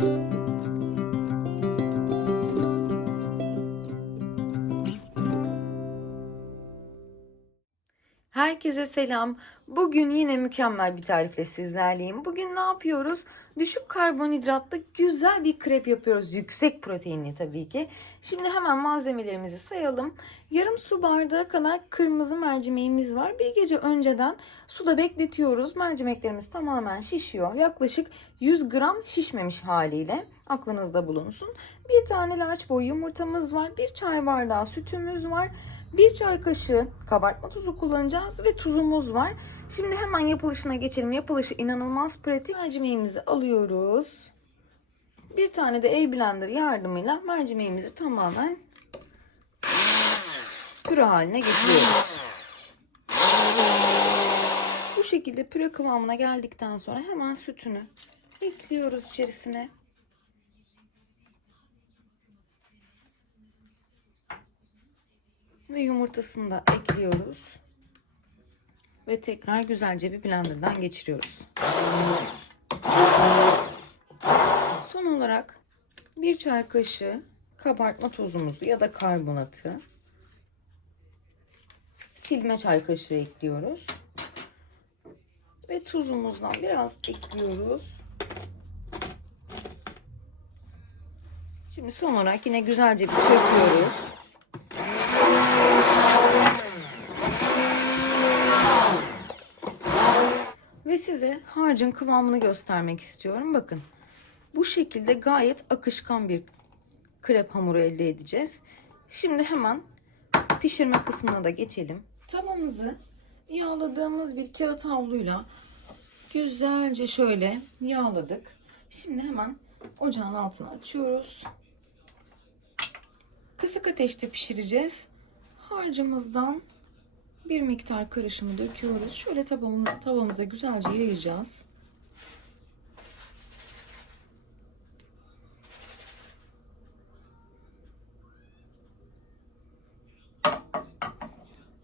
Thank you. Herkese selam. Bugün yine mükemmel bir tarifle sizlerleyim. Bugün ne yapıyoruz? Düşük karbonhidratlı güzel bir krep yapıyoruz. Yüksek proteinli tabii ki. Şimdi hemen malzemelerimizi sayalım. Yarım su bardağı kadar kırmızı mercimeğimiz var. Bir gece önceden suda bekletiyoruz. Mercimeklerimiz tamamen şişiyor. Yaklaşık 100 gram şişmemiş haliyle. Aklınızda bulunsun. Bir tane large boy yumurtamız var. Bir çay bardağı sütümüz var. Bir çay kaşığı kabartma tuzu kullanacağız ve tuzumuz var. Şimdi hemen yapılışına geçelim. Yapılışı inanılmaz pratik. Mercimeğimizi alıyoruz. Bir tane de el blender yardımıyla mercimeğimizi tamamen püre haline getiriyoruz. Bu şekilde püre kıvamına geldikten sonra hemen sütünü ekliyoruz içerisine. Ve yumurtasını da ekliyoruz. Ve tekrar güzelce bir blenderdan geçiriyoruz. Son olarak bir çay kaşığı kabartma tozumuzu ya da karbonatı silme çay kaşığı ekliyoruz. Ve tuzumuzdan biraz ekliyoruz. Şimdi son olarak yine güzelce bir çırpıyoruz. Ve size harcın kıvamını göstermek istiyorum. Bakın bu şekilde gayet akışkan bir krep hamuru elde edeceğiz. Şimdi hemen pişirme kısmına da geçelim. Tavamızı yağladığımız bir kağıt havluyla güzelce şöyle yağladık. Şimdi hemen ocağın altını açıyoruz. Kısık ateşte pişireceğiz. Harcımızdan bir miktar karışımı döküyoruz. Şöyle tavamıza, tavamıza güzelce yayacağız.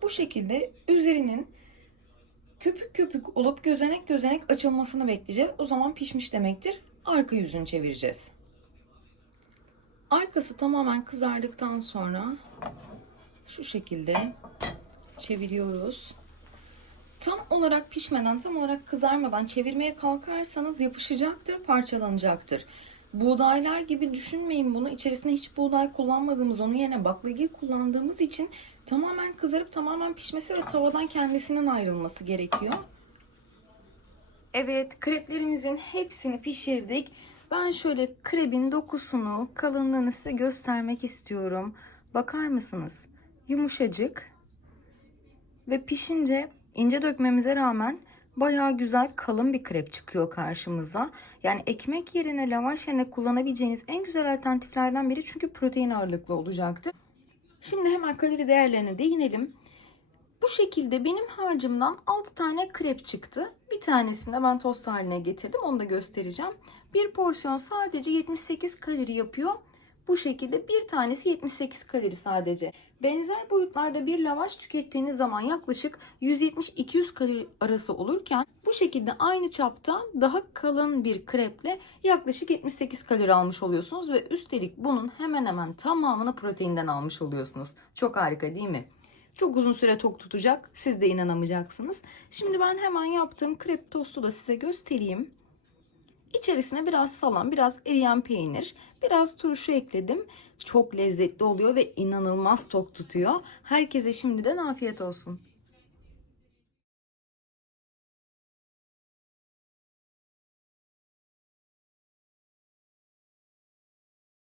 Bu şekilde üzerinin köpük köpük olup gözenek gözenek açılmasını bekleyeceğiz. O zaman pişmiş demektir. Arka yüzünü çevireceğiz. Arkası tamamen kızardıktan sonra şu şekilde çeviriyoruz. Tam olarak pişmeden, tam olarak kızarmadan çevirmeye kalkarsanız yapışacaktır, parçalanacaktır. Buğdaylar gibi düşünmeyin bunu. İçerisinde hiç buğday kullanmadığımız, onun yerine baklagil kullandığımız için tamamen kızarıp tamamen pişmesi ve tavadan kendisinin ayrılması gerekiyor. Evet, kreplerimizin hepsini pişirdik. Ben şöyle krebin dokusunu, kalınlığını size göstermek istiyorum. Bakar mısınız? Yumuşacık ve pişince ince dökmemize rağmen bayağı güzel kalın bir krep çıkıyor karşımıza. Yani ekmek yerine lavaş yerine kullanabileceğiniz en güzel alternatiflerden biri çünkü protein ağırlıklı olacaktır. Şimdi hemen kalori değerlerine değinelim. Bu şekilde benim harcımdan 6 tane krep çıktı. Bir tanesini de ben tost haline getirdim. Onu da göstereceğim. Bir porsiyon sadece 78 kalori yapıyor. Bu şekilde bir tanesi 78 kalori sadece. Benzer boyutlarda bir lavaş tükettiğiniz zaman yaklaşık 170-200 kalori arası olurken bu şekilde aynı çapta daha kalın bir kreple yaklaşık 78 kalori almış oluyorsunuz ve üstelik bunun hemen hemen tamamını proteinden almış oluyorsunuz. Çok harika değil mi? Çok uzun süre tok tutacak. Siz de inanamayacaksınız. Şimdi ben hemen yaptığım krep tostu da size göstereyim. İçerisine biraz salam, biraz eriyen peynir, biraz turşu ekledim. Çok lezzetli oluyor ve inanılmaz tok tutuyor. Herkese şimdiden afiyet olsun.